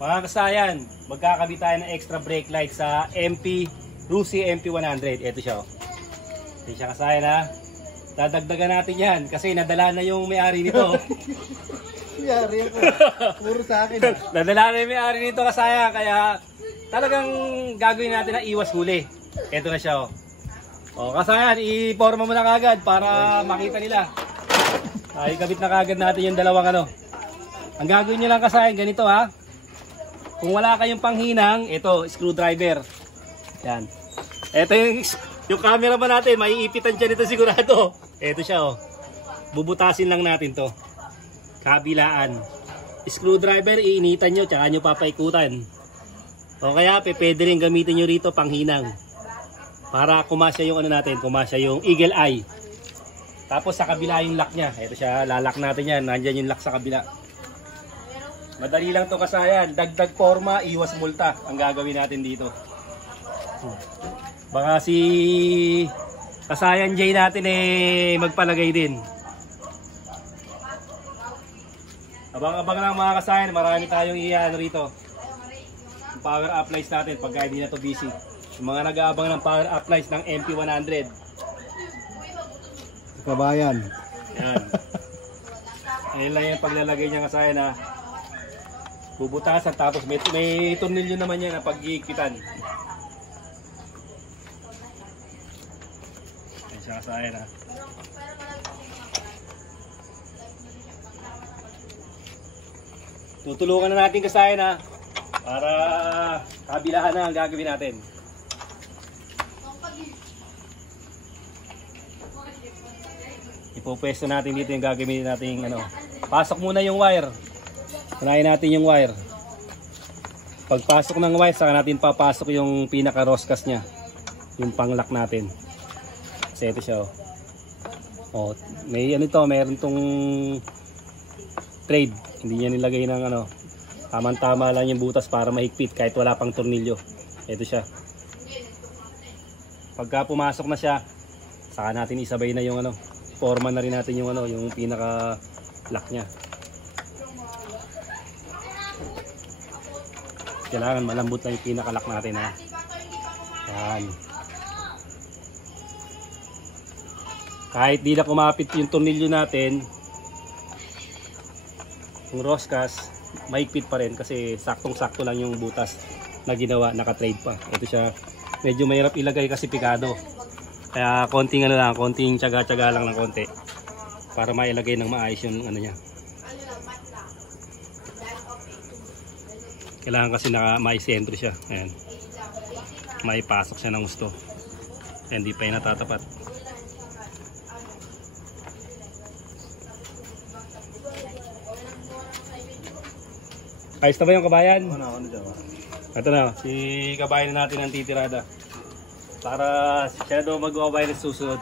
Mga kasayan, magkakabit tayo ng extra brake light sa Rusi MP100. Ito siya. Ito siya kasayan ha. Dadagdagan natin yan kasi nadala na yung may-ari nito. Yari ako. Puro sa akin. Nadala na yung may-ari nito kasayan. Kaya talagang gagawin natin na iwas huli. Ito na siya. O kasayan, i-forma mo na kagad para makita nila. Ay, kabit na kagad natin yung dalawang ano. Ang gagawin nyo lang kasayan, ganito ha. Kung wala kayong panghinang, ito, screwdriver. Yan. Ito yung camera ba natin, maiipitan siya nito sigurado. Ito siya oh. Bubutasin lang natin to. Kabilaan. Screwdriver, iinitan nyo, tsaka nyo papaikutan. O kaya, pwede rin gamitin nyo rito panghinang. Para kumasya yung ano natin, kumasya yung eagle eye. Tapos sa kabila yung lock niya. Ito siya, lalak natin yan. Nandyan yung lock sa kabila. Madali lang to kasayan. Dagdag forma, iwas multa. Ang gagawin natin dito. Baka si kasayan Jay natin magpalagay din. Abang-abang lang mga kasayan. Marami tayong iyan rito. Power up lights natin pagka hindi na to busy. Yung mga nag-aabang ng power up lights ng MP100. Kabayan. Yan. Ayun lang yung paglalagay niya kasayan ha. Bubutasan tapos may tornilyo naman yan na pag-iikitan. Ayan siya kasayan ha. Tutulungan na natin kasayan ha. Para kabilaan na ang gagawin natin. Ipopwesto natin dito yung gagawin natin ano. Pasok muna yung wire. Unahin natin yung wire. Pagpasok ng wire, saka natin papasok yung pinaka roscas niya. Yung panglock natin. Kasi ito siya oh. Oh, may ano to, meron tong trade. Hindi niya nilagay ng ano. Tama-tama lang yung butas para mahigpit kahit wala pang tornilyo. Ito siya. Pagka pumasok na siya, saka natin isabay na yung ano. Forma na rin natin yung ano, yung pinaka lock niya. Kailangan malambot lang yung pinaka-lock natin ha. Yan. Kahit di na kumapit yung tornilyo natin, yung roscas, mahigpit pa rin kasi saktong-sakto lang yung butas na ginawa, naka-trade pa. Ito siya, medyo mahirap ilagay kasi pikado. Kaya konting ano lang, konting tiyaga-tiyaga lang ng konti para mailagay ng maayos yung ano niya. Kailangan kasi maisentro siya. Ayan. Maipasok siya ng gusto. Hindi pa yung natatapat. Ayos na ba yung kabayan? Ano dyan? Ito na, si kabayan natin ang titirada. Para siya daw mag-kabayan ng susunod.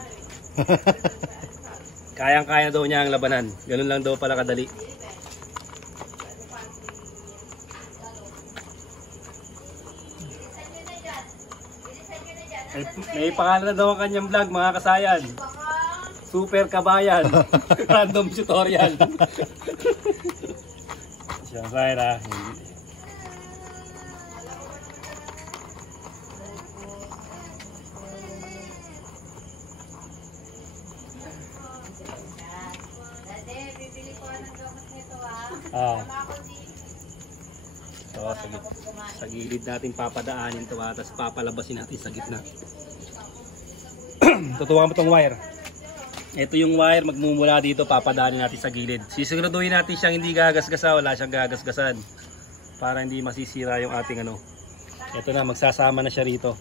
Kayang-kaya daw niya ang labanan. Ganun lang daw pala kadali. May pangalan na daw ang kanyang vlog mga kasayan. Super Kabayan. Random tutorial. Siya kaya So, sa gilid natin papadaanin ito tapos papalabasin natin sa gitna. Tutuwa mo itong wire. Ito yung wire magmumula dito, papadaanin natin sa gilid. Sisiguraduhin natin siyang hindi gagasgasa, wala siyang gagasgasan para hindi masisira yung ating ano. Ito na, magsasama na siya rito.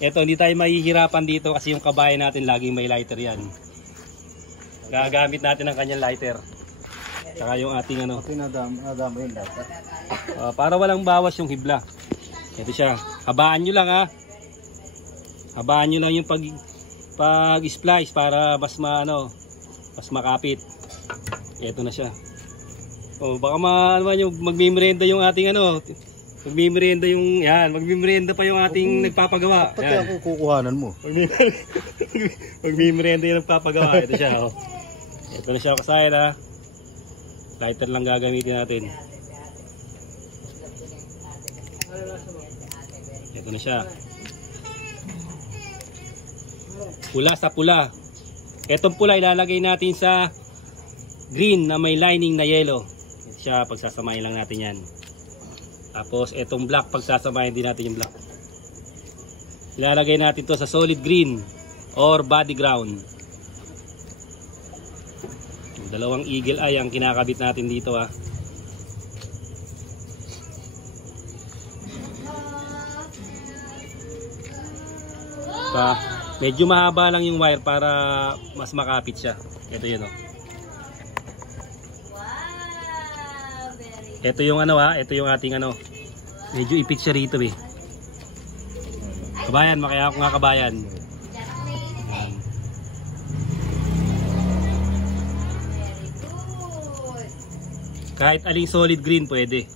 Ito, hindi tayo mahihirapan dito kasi yung kabayan natin laging may lighter yan. Gagamit natin ang kanyang lighter. Saka yung ating ano. Nadama yung lighter. Para walang bawas yung hibla. Ito siya. Habaan nyo lang ha. Habaan nyo lang yung pag-splice para mas makapit. Ito na siya. Baka magmimerienda yung ating ano. Magmimerienda yung yan. Magmimerienda pa yung ating nagpapagawa. Pati ako kukuhanan mo. Magmimerienda yung nagpapagawa. Ito siya. Oh. Ito na siya kasayan ha. Lighter lang gagamitin natin. Ito na siya. Pula sa pula. Itong pula ilalagay natin sa green na may lining na yellow. Ito siya, pagsasamahin lang natin yan. Tapos itong black, pagsasamahin din natin yung black. Ilalagay natin to sa solid green or body ground. Dalawang eagle eye ang kinakabit natin dito ha. Medyo mahaba lang yung wire para mas makapit siya. Ito yun oh. Ito yung ano ha, ito yung ating ano. Medyo ipit siya rito eh. Kabayan, makaya ako nga kabayan. Kahit aling solid green pwede.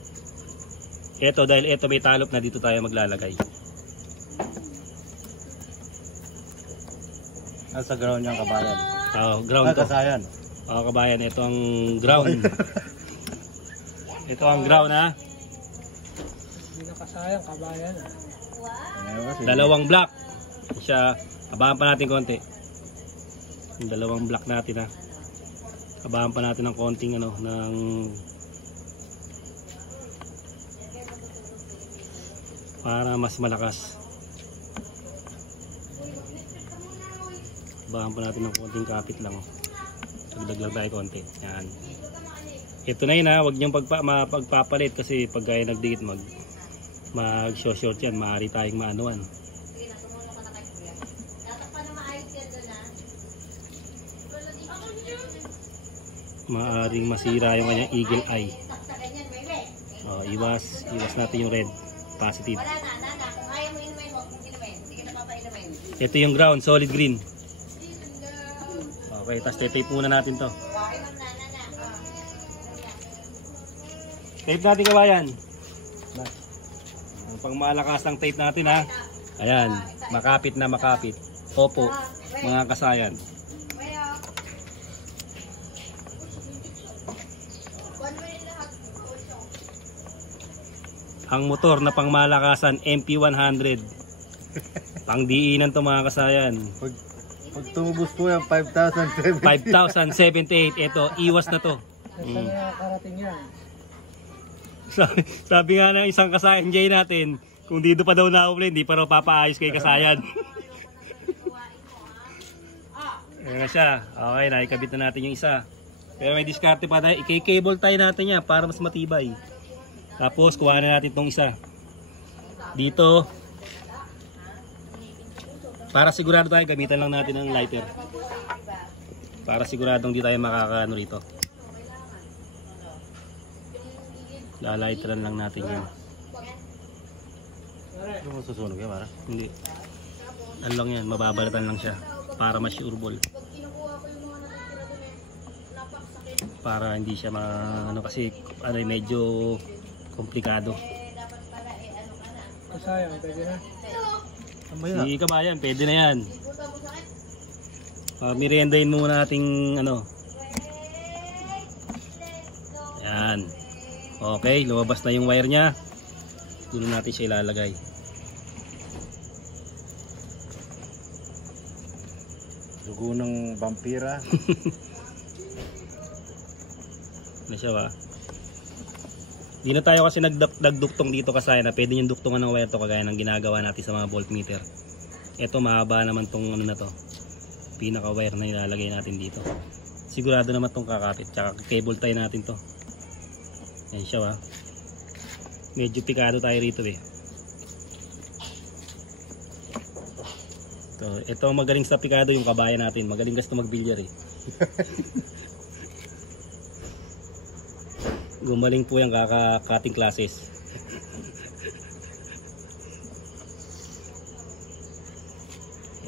Ito dahil ito may talop na dito tayo maglalagay. Nasa ground yung kabayan. Oh, ground to. Kasayan. Oh, kabayan, ito ang ground. Ito ang ground ha. Hindi na kasayang kabayan. Dalawang block. Siya, abahan pa natin konti. Yung dalawang block natin ha. Abahan pa natin ng konting ano, ng para mas malakas. Abahan pa natin ng konting kapit lang. Dagdag lang tayo konti. Yan. Ito na yun ha, huwag niyong pagpapalit kasi pag kayo nagdikit mag-short yan, maaari tayong maanuan. Maaring masira yung kanyang eagle eye. Oh, iwas natin yung red, positive. Ito yung ground, solid green. Okay, tapos tape muna natin to. Tape natin kabayan. Ang pangmalakas ng tape natin ha. Ayan, makapit na makapit. Opo, mga kasayan. Ang motor na pangmalakasan MP100. Pangdiinan to mga kasayan. Pag tumubos po yan, 5,078. 5,078. Ito, iwas na to. Saan nakakarating yan? Sabi nga ng isang kasayan Jay natin, kung dito pa daw na-uplay, hindi pa raw papaayos kay kasayan. Ayan na siya. Okay, nakikabit na natin yung isa. Pero may diskarte pa tayo. I-cable tie natin yan para mas matibay. Tapos kuha na natin itong isa. Dito. Para sigurado tayo, gamitan lang natin ng lighter. Para siguradong di tayo makakaano rito. Lalighteran lang natin yun. Ano mo susunog yan, Mara? Hindi. Ano lang yan, mababalatan lang siya. Para ma-sureball. Para hindi siya ano kasi ano, medyo komplikado. Kasayang, pwede na. Si kabayan, pwede na yan. Meriendahin muna nating ano. Yan. Okay, lumabas na yung wire niya. Doon natin siya ilalagay. Dugo ng vampira. Na siya ba? Di na tayo kasi nagduktong dito kasi na pwede yung duktungan ng wire to kagaya ng ginagawa natin sa mga voltmeter. Ito mahaba naman tong ano na to. Pinaka wire na ilalagay natin dito. Sigurado naman tong kakapit. Tsaka cable tie natin to. Yan siya ba? Medyo pikado tayo rito eh. Ito magaling sa pikado yung kabayan natin. Magaling kasi magbilyar eh. Gumaling po yung kaka-cutting classes.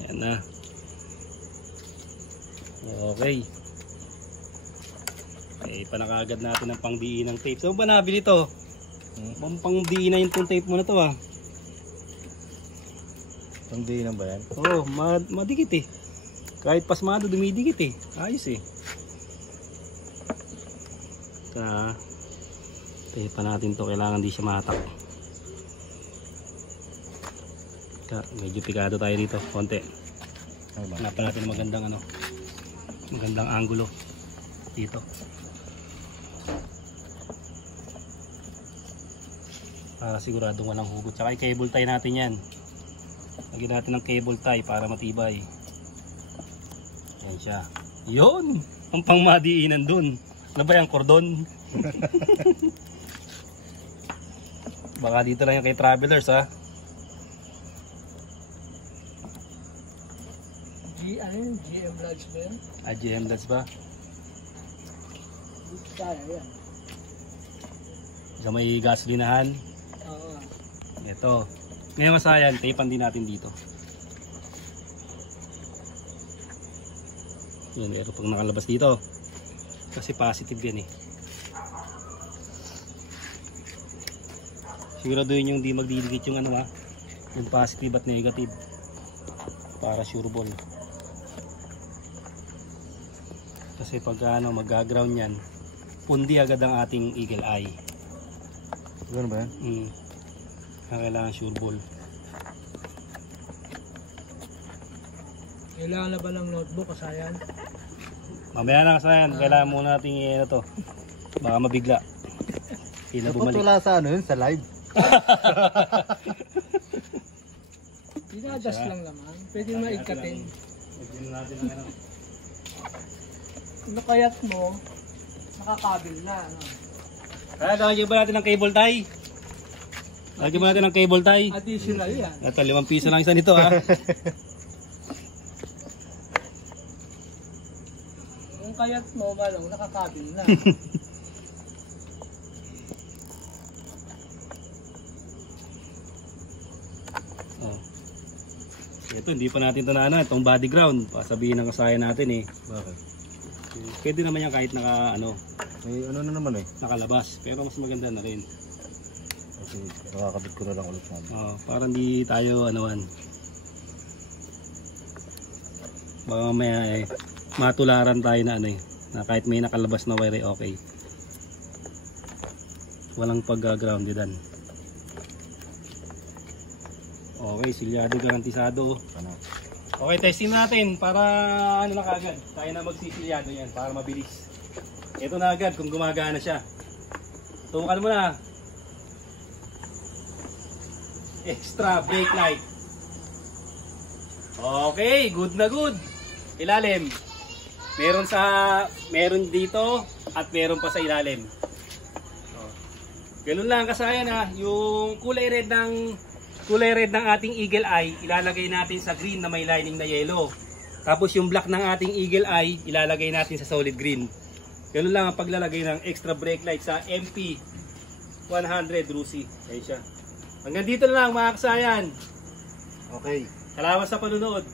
Yan na. Okay. Okay, panakagad natin ang pangdiin ng tape. Saan ba nabili to? Pangdiin na yung tape mo na to ah. Pangdiin ba yan? Oo, madikit eh. Kahit pasmado dumidikit eh. Ayos eh. Tape pa natin to, kailangan di siya matak. Medyo pikado tayo dito, konti. Ano ba? Hanapan natin ng magandang angulo dito. Para siguradong walang hugot. Tsaka i-cable tie natin yan. Lagyan natin ng cable tie para matibay. Yan siya. Yun! Ang pangmadiinan dun. Ano ba yung cordon? Baka dito lang yung kay Travelers ha. Ano yun? GM Vlogs ba yun? GM Dads ba? Kaya yan. Sa may gasolinahan. Oo. Ito. Ngayon kasayan, tapean din natin dito. Yan, meron pang nakalabas dito. Kasi positive yan eh. Siguraduhin yung di magdidikit yung ano ha. Yung positive at negative. Para sure ball. Kasi pag ano, mag-ground yan, pundi agad ang ating eagle eye. Gano'n ba yan? Kailangan sure ball. Kailangan na ba ng notebook kasayan? Mamaya na kasayan, kailangan muna natin ano to. Baka mabigla. Sila Dapat bumalik. wala sa ano yun, sa live. Dinadas lang naman. Pwede maikatin. Lagyan natin ng ano. Kung kayat mo, nakakabil na. Ano? Kaya lagyan ba natin ng cable tie? Lagyan ba natin ng cable tie? Additional yan. Ito, 5 piso lang isa nito ha. Kung kayat mo, malong nakakabil na. Oh. Ito, hindi pa natin ito na ano, itong body ground. Sabihin ng kasayan natin eh. Bakit? Pwede naman yan kahit naka, ano, May ano na naman eh. nakalabas. Pero mas maganda na rin. Kasi nakakabit ko na lang ulit namin. Oh, para hindi tayo anuan. Baka mamaya eh, matularan tayo na ano eh. Na kahit may nakalabas na wire okay. Walang pag-groundedan. Okay, silyado, garantisado. Ano? Okay, testing natin para ano na kagad. Tayo na magsisilyado yan para mabilis. Ito na agad kung gumagana siya. Tukan mo na. Extra brake light. Okay, good na good. Ilalim. Meron dito at meron pa sa ilalim. Ganun lang kasayan ha. Yung kulay red ng ating eagle eye, ilalagay natin sa green na may lining na yellow. Tapos yung black ng ating eagle eye, ilalagay natin sa solid green. Ganun lang ang paglalagay ng extra brake light sa MP 100 Rusi. Ayun siya. Hanggang dito na lang mga kasayan. Okay. Salamat sa panunood.